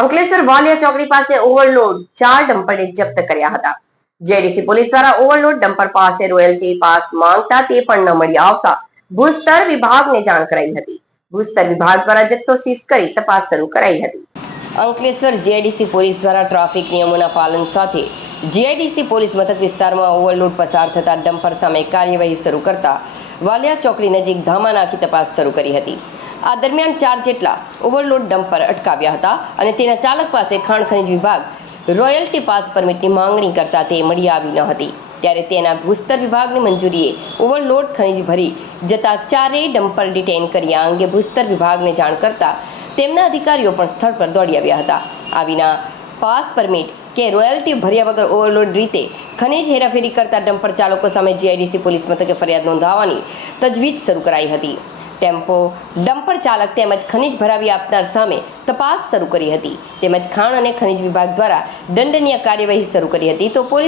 અંકલેશ્વર વાલિયા ચોકડી પાસે ઓવરલોડ ચાર ડમ્પરને જપ્ત કર્યા હતા. જેડીસી પોલીસ દ્વારા ઓવરલોડ ડમ્પર પાસે રોયલ્ટી પાસ માંગતા તે પણ ન મળી આવતા ભૂસ્તર વિભાગને જાણ કરાઈ હતી. ભૂસ્તર વિભાગ દ્વારા જથ્થો સીઝ કરી તપાસ શરૂ કરાઈ હતી. અંકલેશ્વર જીઆઈડીસી પોલીસ દ્વારા ટ્રાફિક નિયમોના પાલન સાથે જીઆઈડીસી પોલીસ મથક વિસ્તારમાં ઓવરલોડ પસાર થતા ડમ્પર સામે કાર્યવાહી શરૂ કરતા વાલિયા ચોકડી નજીક ધામા નાખી તપાસ શરૂ કરી હતી. આ દરમિયાન ચાર જેટલા ઓવરલોડ ડમ્પર અટકાવ્યા હતા અને તેના ચાલક પાસે ખાણ ખનિજ વિભાગ રોયલ્ટી પાસ પરમિટની માંગણી કરતા તે મળી આવી ન હતી. ત્યારે તેના ભૂસ્તર વિભાગની મંજૂરીએ ઓવરલોડ ખનિજ ભરી જતા ચારેય ડમ્પર ડિટેન કરી આ અંગે ભૂસ્તર વિભાગને જાણ કરતા તેમના અધિકારીઓ પણ સ્થળ પર દોડી આવ્યા હતા. આ વિના પાસ પરમિટ કે રોયલ્ટી ભર્યા વગર ઓવરલોડ રીતે ખનિજ હેરાફેરી કરતા ડમ્પર ચાલકો સામે જીઆઈડીસી પોલીસ મથકે ફરિયાદ નોંધાવવાની તજવીજ શરૂ કરાઈ હતી. ટેમ્પો ડમ્પર ચાલક તેમજ ખનિજ ભરાવી આપનાર સામે તપાસ શરૂ કરી હતી. તેમજ ખાણ અને ખનિજ વિભાગ દ્વારા દંડનીય કાર્યવાહી શરૂ કરી હતી. તો પોલીસ